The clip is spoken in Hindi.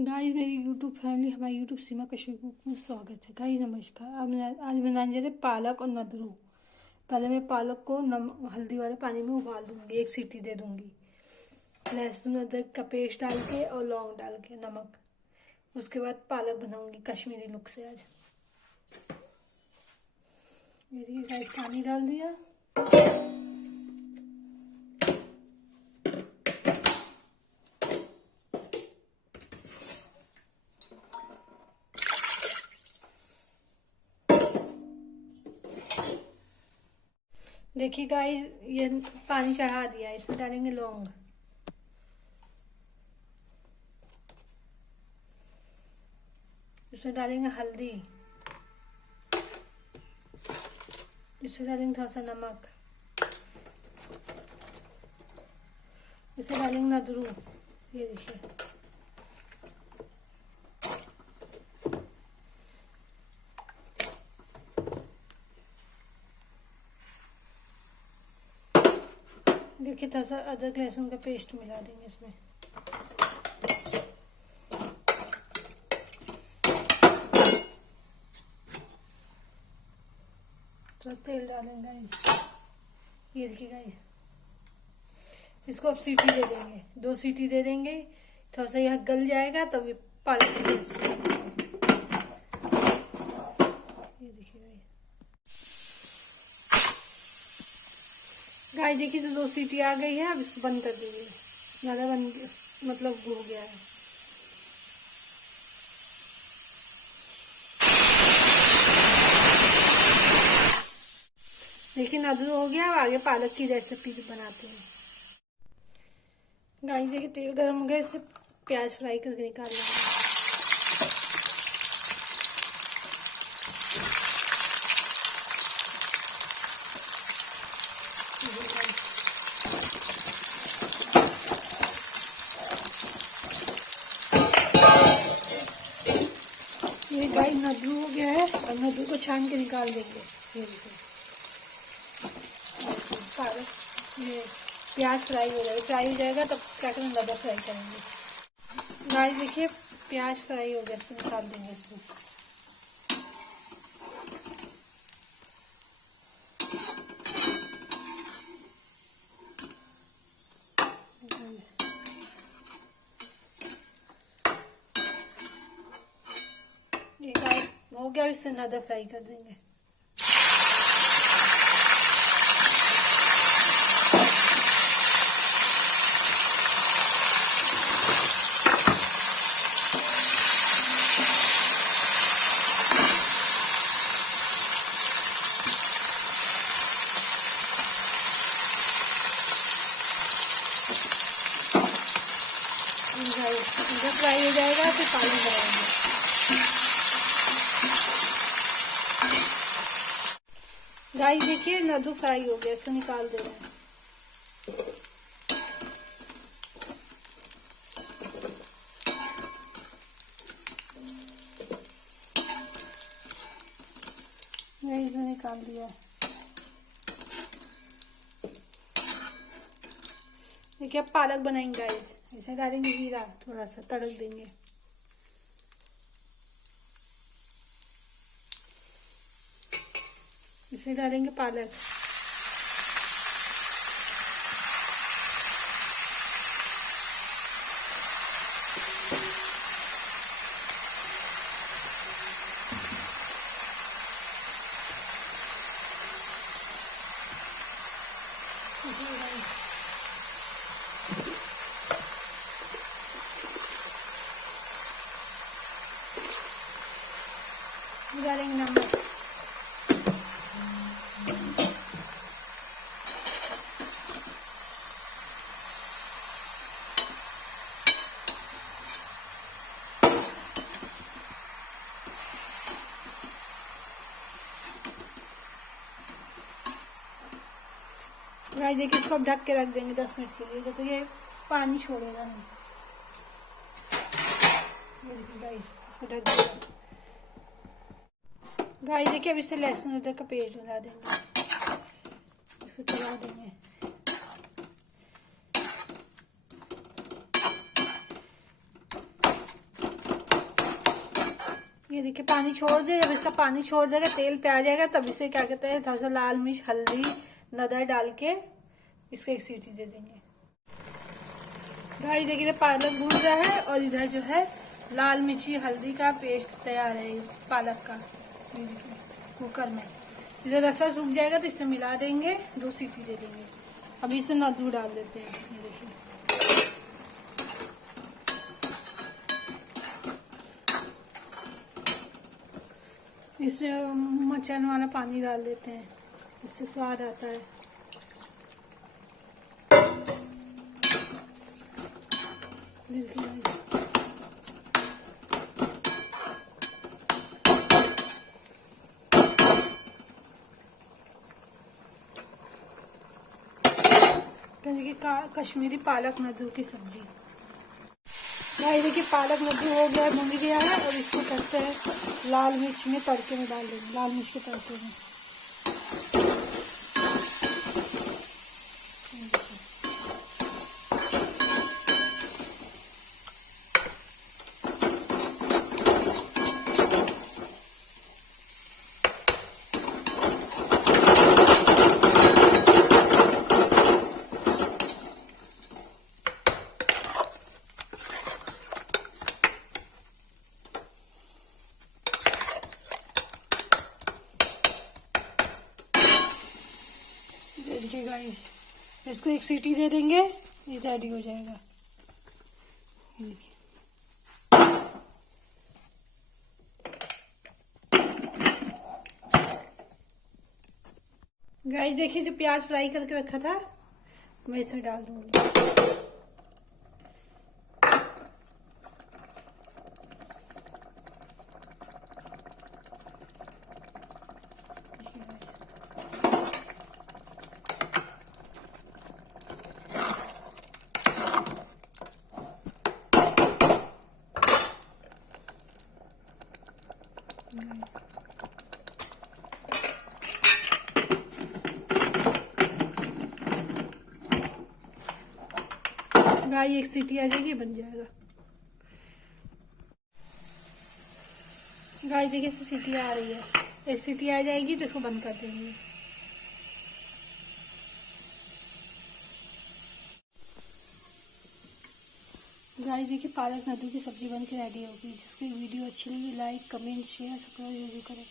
गाइस मेरी यूट्यूब फैमिली हमारी यूट्यूब सीमा कश्यप में स्वागत है। गाइस नमस्कार। आज बनाने जा रहे पालक और नदरू। पहले मैं पालक को हल्दी वाले पानी में उबाल दूंगी, एक सीटी दे दूंगी। लहसुन अदरक का पेस्ट डाल के और लौंग डाल के नमक। उसके बाद पालक बनाऊंगी कश्मीरी लुक से। आज मेरी गाइस पानी डाल दिया। देखिए गाइस ये पानी चढ़ा दिया, इसमें डालेंगे लौंग। इसमें डालेंगे हल्दी। इसमें डालेंगे थोड़ा सा नमक। इसमें डालेंगे नदरू। ये देखिए थोड़ा सा अदरक लहसुन का पेस्ट मिला देंगे इसमें। थोड़ा तेल डालेंगे गाइस। ये देखिए गाइस, इसको अब सीटी दे देंगे, 2 सीटी दे देंगे। थोड़ा सा यह गल जाएगा तब ये पालक की रेसिपी। ये देखिए गाइस देखिए तो 2 सीटी आ गई है। अब इसको बंद कर दीजिए। ज़्यादा बन मतलब हो गया है। देखिए नदरू हो गया। अब आगे पालक की रेसिपी बनाते हैं। गाइस देखिए तेल गरम हो गया, इससे प्याज फ्राई करके निकाल लेंगे। ये गाइस नदरू हो गया है और नदरू को छान के निकाल देंगे। ये देखिए पालक, ये प्याज फ्राई हो जाएगा। फ्राई हो जाएगा तब क्या करेंगे, ज़्यादा फ्राई करेंगे। गाइस देखिए प्याज फ्राई हो गया, इसको निकाल देंगे। इसको ये गाइस हो गया, इससे ज़्यादा फ्राई कर देंगे। जब फ्राई हो जाएगा फिर पानी डालेंगे। गाइस देखिए नदरू फ्राई हो गया, इसको निकाल दे रहे हैं। इसे निकाल दिया। देखिए अब पालक बनाएंगे गाइस। इसे डालेंगे जीरा, थोड़ा सा तड़क देंगे। इसे डालेंगे पालक। डालेंगे नमक। गाइस देखिए इसको अब ढक के रख देंगे 10 मिनट के लिए, तो ये पानी छोड़ेगा नहीं। ये देखिए गाइस इसको ढक देंगे। गाइस देखिए अब इसे लहसुन अदरक का पेस्ट डाला देंगे। इसको चला देंगे। ये देखिए पानी छोड़ दे। जब इसका पानी छोड़ देगा, तेल पे आ जाएगा, तब इसे क्या कहते हैं, थोड़ा सा लाल मिर्च, हल्दी, नदर डाल के इसको एक सीटी दे देंगे। गाइस देखिए पालक भून रहा है और इधर जो है लाल मिर्ची हल्दी का पेस्ट तैयार है पालक का। कुकर में इधर रसा सूख जाएगा तो इसमें मिला देंगे, 2 सीटी दे देंगे। अभी इसमें नदरू डाल देते हैं। ये देखिए इसमें मचन वाला पानी डाल देते हैं, इससे स्वाद आता है। देखिए कश्मीरी पालक नद्दू की सब्जी। ये देखिए पालक नद्दू हो गया, भून गया है और इसको करते हैं लाल मिर्च में तड़के में डाल देंगे, लाल मिर्च के तड़के में। देखिए गाइस इसको एक सीटी दे देंगे, ये रेडी हो जाएगा। ये देखिए गाइस, देखिए जो प्याज फ्राई करके रखा था मैं इसमें डाल दूंगी। गाइस एक सीटी आ जाएगी, बन जाएगा। गाइस देखिए सीटी आ रही है, एक सीटी आ जाएगी तो इसको बंद कर देंगे। गाइस देखिए पालक नद्दू की सब्जी बन के रेडी होगी। जिसकी वीडियो अच्छी लगी लाइक कमेंट शेयर सब्सक्राइब जरूर करें।